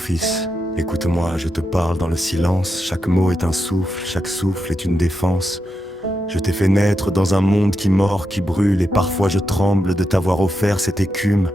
fils, écoute-moi, je te parle dans le silence. Chaque mot est un souffle, chaque souffle est une défense. Je t'ai fait naître dans un monde qui mord, qui brûle, et parfois je tremble de t'avoir offert cette écume.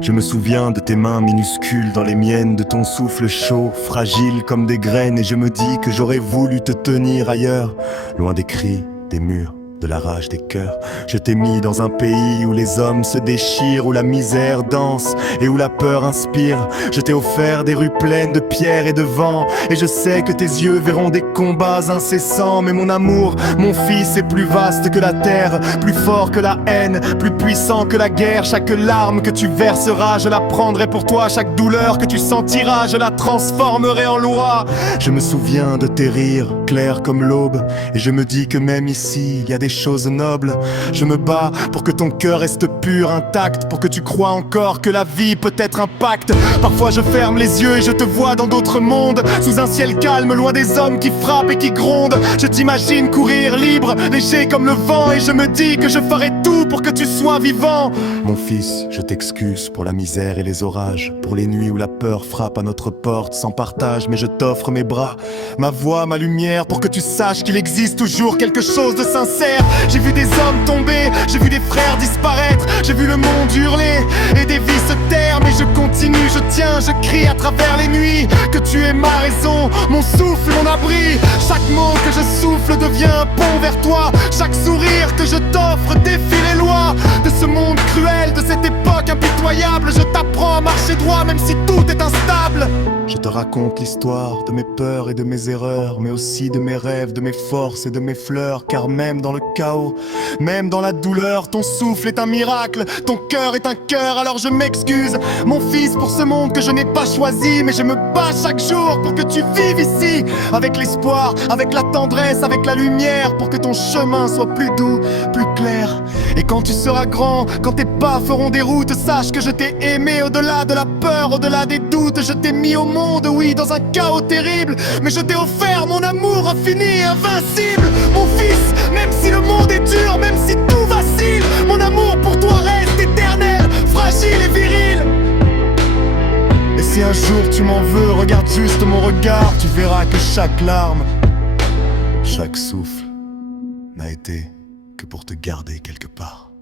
Je me souviens de tes mains minuscules dans les miennes, de ton souffle chaud, fragile comme des graines, et je me dis que j'aurais voulu te tenir ailleurs, loin des cris, des murs, de la rage des cœurs. Je t'ai mis dans un pays où les hommes se déchirent, où la misère danse et où la peur inspire. Je t'ai offert des rues pleines de pierres et de vent, et je sais que tes yeux verront des combats incessants. Mais mon amour, mon fils, est plus vaste que la terre, plus fort que la haine, plus puissant que la guerre. Chaque larme que tu verseras, je la prendrai pour toi. Chaque douleur que tu sentiras, je la transformerai en loi. Je me souviens de tes rires, clairs comme l'aube, et je me dis que même ici, il y a des choses nobles. Je me bats pour que ton cœur reste pur, intact, pour que tu crois encore que la vie peut être un pacte. Parfois je ferme les yeux et je te vois dans d'autres mondes, sous un ciel calme, loin des hommes qui frappent et qui grondent. Je t'imagine courir libre, léger comme le vent, et je me dis que je ferai tout pour que tu sois vivant. Mon fils, je t'excuse pour la misère et les orages, pour les nuits où la peur frappe à notre porte sans partage. Mais je t'offre mes bras, ma voix, ma lumière, pour que tu saches qu'il existe toujours quelque chose de sincère. J'ai vu des hommes tomber, j'ai vu des frères disparaître, j'ai vu le monde hurler et des vies se taire. Mais je continue, je tiens, je crie à travers les nuits que tu es ma raison, mon souffle, mon abri. Chaque mot que je souffle devient un pont vers toi. Chaque sourire que je t'offre défie les lois de ce monde cruel, de cette époque impitoyable. Je t'apprends à marcher droit même si tout est instable. Je te raconte l'histoire de mes peurs et de mes erreurs, mais aussi de mes rêves, de mes forces et de mes fleurs. Car même dans le chaos, même dans la douleur, ton souffle est un miracle, ton cœur est un cœur. Alors je m'excuse, mon fils, pour ce monde que je n'ai pas choisi, mais je me bats chaque jour pour que tu vives ici, avec l'espoir, avec la tendresse, avec la lumière, pour que ton chemin soit plus doux, plus clair. Et quand tu seras grand, quand tes pas feront des routes, sache que je t'ai aimé au-delà de la peur, au-delà des doutes. Je t'ai mis au monde, oui, dans un chaos terrible, mais je t'ai offert mon amour infini et invincible. Mon fils, même si le monde est dur, même si tout vacille, mon amour pour toi reste éternel, fragile et viril. Et si un jour tu m'en veux, regarde juste mon regard, tu verras que chaque larme, chaque souffle n'a été que pour te garder quelque part.